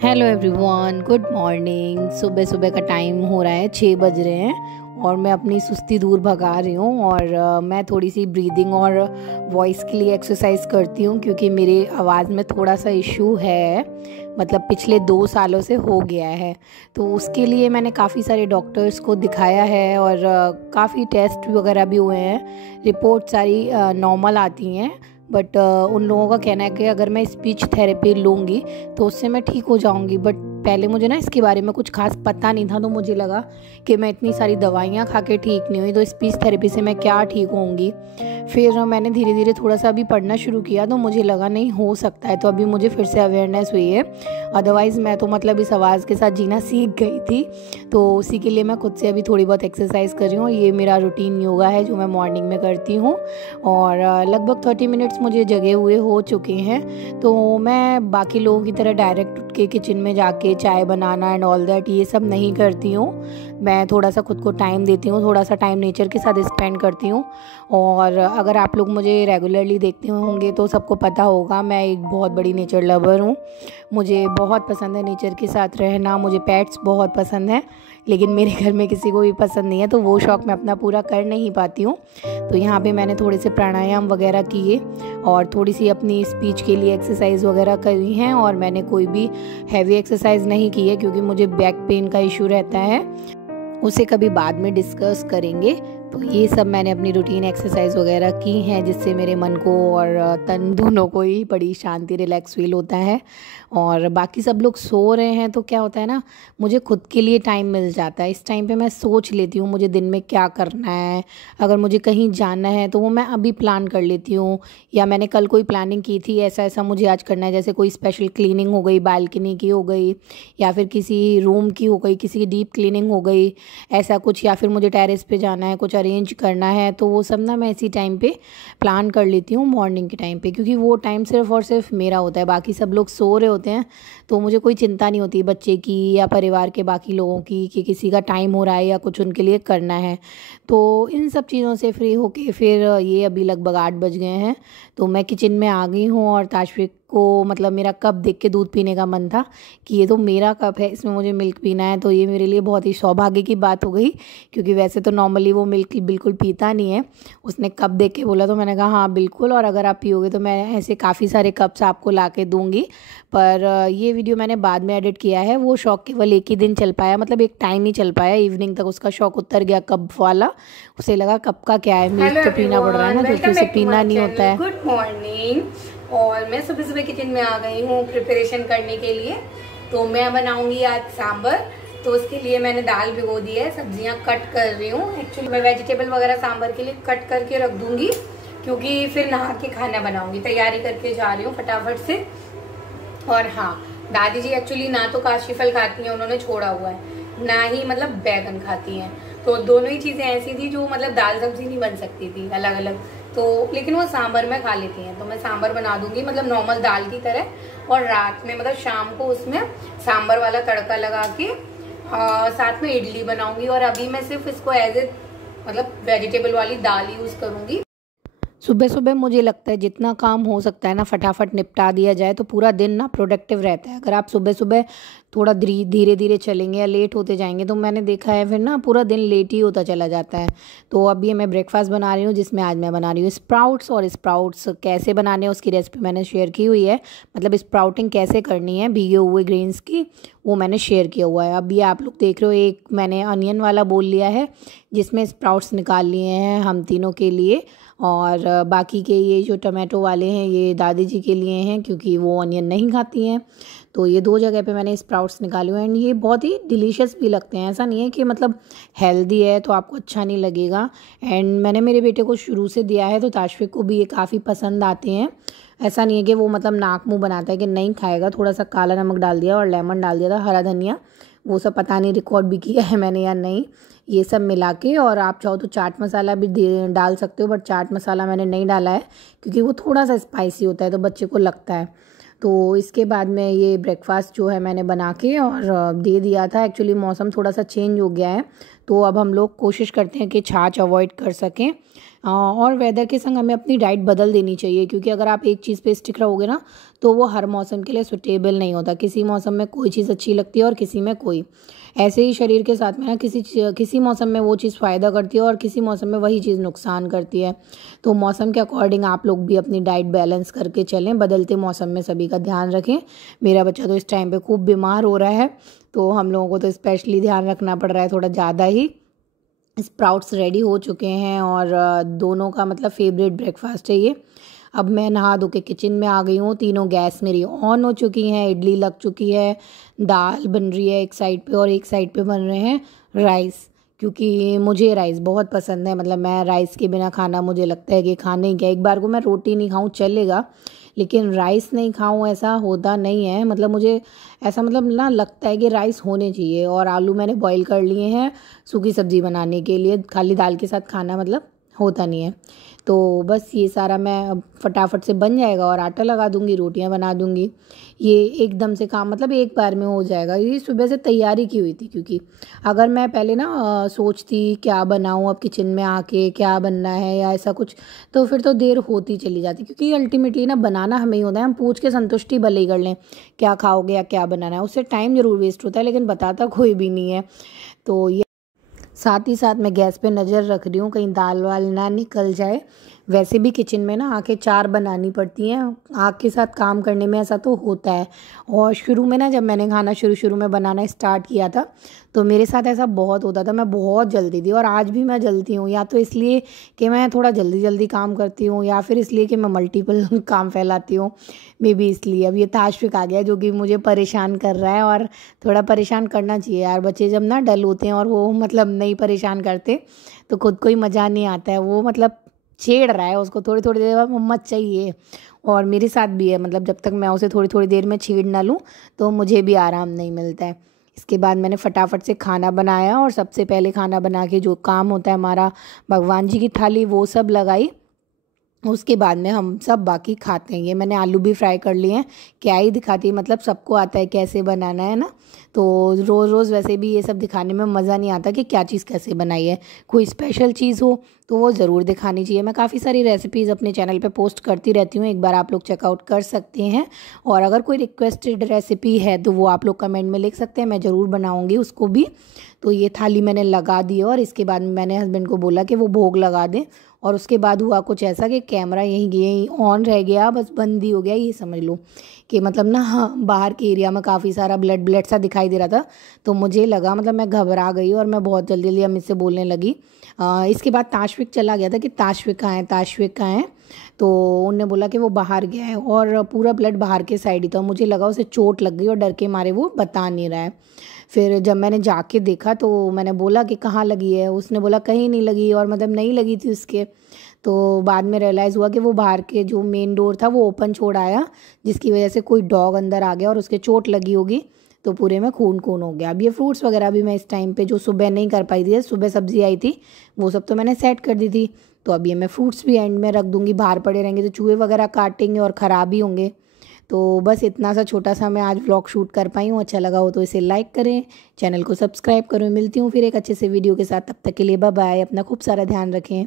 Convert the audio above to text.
Hello everyone, good morning. सुबह सुबह का टाइम हो रहा है, 6 बज रहे हैं और मैं अपनी सुस्ती दूर भगा रही हूँ। और मैं थोड़ी सी ब्रीदिंग और वॉइस के लिए एक्सरसाइज करती हूँ क्योंकि मेरी आवाज़ में थोड़ा सा इशू है, मतलब पिछले 2 सालों से हो गया है। तो उसके लिए मैंने काफ़ी सारे डॉक्टर्स को दिखाया है और काफ़ी टेस्ट वगैरह भी हुए हैं। रिपोर्ट सारी नॉर्मल आती हैं, बट उन लोगों का कहना है कि अगर मैं स्पीच थेरेपी लूँगी तो उससे मैं ठीक हो जाऊँगी। बट पहले मुझे ना इसके बारे में कुछ खास पता नहीं था, तो मुझे लगा कि मैं इतनी सारी दवाइयाँ खा के ठीक नहीं हुई तो स्पीच थेरेपी से मैं क्या ठीक होंगी। फिर मैंने धीरे धीरे थोड़ा सा अभी पढ़ना शुरू किया तो मुझे लगा नहीं हो सकता है, तो अभी मुझे फिर से अवेयरनेस हुई है। अदरवाइज़ मैं तो मतलब इस आवाज़ के साथ जीना सीख गई थी। तो उसी के लिए मैं खुद से अभी थोड़ी बहुत एक्सरसाइज कर रही हूँ। ये मेरा रूटीन योगा है जो मैं मॉर्निंग में करती हूँ और लगभग 30 मिनट्स मुझे जगे हुए हो चुके हैं। तो मैं बाकी लोगों की तरह डायरेक्ट उठ के किचन में जाके चाय बनाना एंड ऑल दैट ये सब नहीं करती हूँ। मैं थोड़ा सा खुद को टाइम देती हूँ, थोड़ा सा टाइम नेचर के साथ स्पेंड करती हूँ। और अगर आप लोग मुझे रेगुलरली देखते होंगे तो सबको पता होगा मैं एक बहुत बड़ी नेचर लवर हूँ। मुझे बहुत पसंद है नेचर के साथ रहना, मुझे पेट्स बहुत पसंद है, लेकिन मेरे घर में किसी को भी पसंद नहीं है तो वो शौक़ मैं अपना पूरा कर नहीं पाती हूँ। तो यहाँ पे मैंने थोड़े से प्राणायाम वगैरह किए और थोड़ी सी अपनी स्पीच के लिए एक्सरसाइज वगैरह करी हैं। और मैंने कोई भी हैवी एक्सरसाइज नहीं की है क्योंकि मुझे बैक पेन का इशू रहता है, उसे कभी बाद में डिस्कस करेंगे। तो ये सब मैंने अपनी रूटीन एक्सरसाइज वगैरह की हैं जिससे मेरे मन को और तन दोनों को ही बड़ी शांति रिलैक्स फील होता है। और बाकी सब लोग सो रहे हैं तो क्या होता है ना, मुझे खुद के लिए टाइम मिल जाता है। इस टाइम पे मैं सोच लेती हूँ मुझे दिन में क्या करना है। अगर मुझे कहीं जाना है तो वो मैं अभी प्लान कर लेती हूँ, या मैंने कल कोई प्लानिंग की थी ऐसा ऐसा मुझे आज करना है, जैसे कोई स्पेशल क्लीनिंग हो गई, बालकनी की हो गई, या फिर किसी रूम की हो गई, किसी की डीप क्लीनिंग हो गई, ऐसा कुछ, या फिर मुझे टेरेस पे जाना है, कुछ अरेंज करना है। तो वो सब ना मैं इसी टाइम पे प्लान कर लेती हूँ मॉर्निंग के टाइम पे, क्योंकि वो टाइम सिर्फ और सिर्फ मेरा होता है। बाकी सब लोग सो रहे होते हैं तो मुझे कोई चिंता नहीं होती बच्चे की या परिवार के बाकी लोगों की कि किसी का टाइम हो रहा है या कुछ उनके लिए करना है। तो इन सब चीज़ों से फ्री होके फिर ये अभी लगभग 8 बज गए हैं तो मैं किचन में आ गई हूँ। और ताशफिक को मतलब मेरा कप देख के दूध पीने का मन था कि ये तो मेरा कप है, इसमें मुझे मिल्क पीना है। तो ये मेरे लिए बहुत ही सौभाग्य की बात हो गई, क्योंकि वैसे तो नॉर्मली वो मिल्क बिल्कुल पीता नहीं है। उसने कप देख के बोला तो मैंने कहा हाँ बिल्कुल, और अगर आप पियोगे तो मैं ऐसे काफ़ी सारे कप्स आपको ला के दूँगी। पर ये वीडियो मैंने बाद में एडिट किया है। वो शौक़ केवल एक ही दिन चल पाया, मतलब एक टाइम ही चल पाया, इवनिंग तक उसका शौक़ उतर गया कप वाला। उसे लगा कप का क्या है, मिल्क तो पीना पड़ रहा है ना, जो कि उसे पीना नहीं होता है। Good morning. और मैं सुबह सुबह किचन में आ गई हूँ प्रिपरेशन करने के लिए। तो मैं बनाऊंगी आज सांभर। तो उसके लिए मैंने दाल भिगो दी है, सब्जियां कट कर रही हूँ। एक्चुअली मैं वेजिटेबल वगैरह सांभर के लिए कट करके रख दूंगी, क्योंकि फिर नहा के खाना बनाऊंगी। तैयारी करके जा रही हूँ फटाफट से। और हाँ, दादी जी एक्चुअली ना तो काशी फल खाती हैं, उन्होंने छोड़ा हुआ है, ना ही मतलब बैगन खाती हैं। तो दोनों ही चीजें ऐसी थी जो मतलब दाल सब्जी नहीं बन सकती थी अलग अलग। तो लेकिन वो सांभर में खा लेती हैं, तो मैं सांभर बना दूंगी मतलब नॉर्मल दाल की तरह। और रात में मतलब शाम को उसमें सांभर वाला तड़का लगा के साथ में इडली बनाऊंगी। और अभी मैं सिर्फ इसको एज ए मतलब वेजिटेबल वाली दाल यूज करूंगी। सुबह सुबह मुझे लगता है जितना काम हो सकता है ना फटाफट निपटा दिया जाए तो पूरा दिन ना प्रोडक्टिव रहता है। अगर आप सुबह सुबह थोड़ा धीरे धीरे चलेंगे या लेट होते जाएंगे तो मैंने देखा है फिर ना पूरा दिन लेट ही होता चला जाता है। तो अब ये मैं ब्रेकफास्ट बना रही हूँ, जिसमें आज मैं बना रही हूँ स्प्राउट्स। और स्प्राउट्स कैसे बनाने हैं उसकी रेसिपी मैंने शेयर की हुई है, मतलब स्प्राउटिंग कैसे करनी है भीगे हुए ग्रेन्स की, वो मैंने शेयर किया हुआ है। अब ये आप लोग देख रहे हो, एक मैंने अनियन वाला बोल लिया है जिसमें स्प्राउट्स निकाल लिए हैं हम तीनों के लिए। और बाकी के ये जो टमाटो वाले हैं ये दादी जी के लिए हैं, क्योंकि वो अनियन नहीं खाती हैं। तो ये 2 जगह पे मैंने स्प्राउट्स निकाले हुए हैं एंड ये बहुत ही डिलीशियस भी लगते हैं। ऐसा नहीं है कि मतलब हेल्दी है तो आपको अच्छा नहीं लगेगा। एंड मैंने मेरे बेटे को शुरू से दिया है तो ताशफिक को भी ये काफ़ी पसंद आते हैं। ऐसा नहीं है कि वो मतलब नाक मुँह बनाता है कि नहीं खाएगा। थोड़ा सा काला नमक डाल दिया और लेमन डाल दिया था, हरा धनिया, वो सब पता नहीं रिकॉर्ड भी किया है मैंने या नहीं, ये सब मिला के। और आप चाहो तो चाट मसाला भी डाल सकते हो, बट चाट मसाला मैंने नहीं डाला है क्योंकि वो थोड़ा सा स्पाइसी होता है तो बच्चे को लगता है। तो इसके बाद में ये ब्रेकफास्ट जो है मैंने बना के और दे दिया था। एक्चुअली मौसम थोड़ा सा चेंज हो गया है तो अब हम लोग कोशिश करते हैं कि छाछ अवॉइड कर सकें। और वेदर के संग हमें अपनी डाइट बदल देनी चाहिए, क्योंकि अगर आप एक चीज़ पे स्टिक रहोगे ना तो वो हर मौसम के लिए सुटेबल नहीं होता। किसी मौसम में कोई चीज़ अच्छी लगती है और किसी में कोई। ऐसे ही शरीर के साथ में ना किसी मौसम में वो चीज़ फ़ायदा करती है और किसी मौसम में वही चीज़ नुकसान करती है। तो मौसम के अकॉर्डिंग आप लोग भी अपनी डाइट बैलेंस करके चलें, बदलते मौसम में सभी का ध्यान रखें। मेरा बच्चा तो इस टाइम पे खूब बीमार हो रहा है, तो हम लोगों को तो स्पेशली ध्यान रखना पड़ रहा है थोड़ा ज़्यादा ही। स्प्राउट्स रेडी हो चुके हैं और दोनों का मतलब फेवरेट ब्रेकफास्ट है ये। अब मैं नहा धो के किचन में आ गई हूँ। तीनों गैस मेरी ऑन हो चुकी हैं, इडली लग चुकी है, दाल बन रही है एक साइड पे और एक साइड पे बन रहे हैं राइस, क्योंकि मुझे राइस बहुत पसंद है। मतलब मैं राइस के बिना खाना मुझे लगता है कि खाने ही क्या। एक बार को मैं रोटी नहीं खाऊं चलेगा, लेकिन राइस नहीं खाऊं ऐसा होता नहीं है। मतलब मुझे ऐसा मतलब ना लगता है कि राइस होने चाहिए। और आलू मैंने बॉईल कर लिए हैं सूखी सब्ज़ी बनाने के लिए, खाली दाल के साथ खाना मतलब होता नहीं है। तो बस ये सारा मैं फटाफट से बन जाएगा और आटा लगा दूंगी, रोटियां बना दूंगी। ये एकदम से काम मतलब एक बार में हो जाएगा। ये सुबह से तैयारी की हुई थी, क्योंकि अगर मैं पहले ना सोचती क्या बनाऊं अब किचन में आके क्या बनना है या ऐसा कुछ, तो फिर तो देर होती चली जाती। क्योंकि अल्टीमेटली ना बनाना हमें ही होता है। हम पूछ के संतुष्टि भले ही कर लें क्या खाओगे या क्या बनाना है, उससे टाइम ज़रूर वेस्ट होता है, लेकिन बताता कोई भी नहीं है। तो ये साथ ही साथ मैं गैस पे नज़र रख रही हूँ कहीं दाल वाल ना निकल जाए। वैसे भी किचन में ना आके 4 बनानी पड़ती हैं, आग के साथ काम करने में ऐसा तो होता है। और शुरू में ना जब मैंने खाना शुरू में बनाना स्टार्ट किया था तो मेरे साथ ऐसा बहुत होता था। मैं बहुत जल्दी थी और आज भी मैं जलती हूँ, या तो इसलिए कि मैं थोड़ा जल्दी काम करती हूँ या फिर इसलिए कि मैं मल्टीपल काम फैलाती हूँ। मे बी इसलिए अब ये ताशविक आ गया जो कि मुझे परेशान कर रहा है। और थोड़ा परेशान करना चाहिए यार, बच्चे जब ना डल होते हैं और वो मतलब नहीं परेशान करते तो खुद को ही मज़ा नहीं आता है। वो मतलब छेड़ रहा है, उसको थोड़ी थोड़ी देर बाद मम्मा चाहिए। और मेरे साथ भी है, मतलब जब तक मैं उसे थोड़ी थोड़ी देर में छेड़ ना लूँ तो मुझे भी आराम नहीं मिलता है। इसके बाद मैंने फटाफट से खाना बनाया और सबसे पहले खाना बना के जो काम होता है हमारा भगवान जी की थाली वो सब लगाई। उसके बाद में हम सब बाकी खाते हैं। ये मैंने आलू भी फ्राई कर लिए हैं, क्या ही दिखाती, मतलब सबको आता है कैसे बनाना है ना। तो रोज़ रोज़ वैसे भी ये सब दिखाने में मज़ा नहीं आता कि क्या चीज़ कैसे बनाई है। कोई स्पेशल चीज़ हो तो वो ज़रूर दिखानी चाहिए। मैं काफ़ी सारी रेसिपीज़ अपने चैनल पे पोस्ट करती रहती हूँ, एक बार आप लोग चेकआउट कर सकते हैं। और अगर कोई रिक्वेस्टेड रेसिपी है तो वो आप लोग कमेंट में लिख सकते हैं, मैं ज़रूर बनाऊँगी उसको भी। तो ये थाली मैंने लगा दी और इसके बाद मैंने हस्बैंड को बोला कि वो भोग लगा दें। और उसके बाद हुआ कुछ ऐसा कि कैमरा यहीं ऑन रह गया, बस बंद ही हो गया। ये समझ लो कि मतलब ना हाँ, बाहर के एरिया में काफ़ी सारा ब्लड सा दिखाई दे रहा था। तो मुझे लगा मतलब मैं घबरा गई और मैं बहुत जल्दी अमित से बोलने लगी। इसके बाद ताशविक चला गया था कि ताशविक कहाँ है। तो उनने बोला कि वो बाहर गया है और पूरा ब्लड बाहर के साइड ही था। मुझे लगा उसे चोट लग गई और डर के मारे वो बता नहीं रहा है। फिर जब मैंने जाके देखा तो मैंने बोला कि कहाँ लगी है, उसने बोला कहीं नहीं लगी और मतलब नहीं लगी थी उसके। तो बाद में रियलाइज़ हुआ कि वो बाहर के जो मेन डोर था वो ओपन छोड़ आया, जिसकी वजह से कोई डॉग अंदर आ गया और उसके चोट लगी होगी। तो पूरे में खून हो गया। अब ये फ्रूट्स वगैरह भी मैं इस टाइम पे जो सुबह नहीं कर पाई थी, सुबह सब्जी आई थी वो सब तो मैंने सेट कर दी थी। तो अब ये मैं फ्रूट्स भी एंड में रख दूँगी, बाहर पड़े रहेंगे तो चूहे वगैरह काटेंगे और ख़राब ही होंगे। तो बस इतना सा छोटा सा मैं आज व्लॉग शूट कर पाई हूँ। अच्छा लगा हो तो इसे लाइक करें, चैनल को सब्सक्राइब करें। मिलती हूँ फिर एक अच्छे से वीडियो के साथ, तब तक के लिए बाय बाय। अपना खूब सारा ध्यान रखें।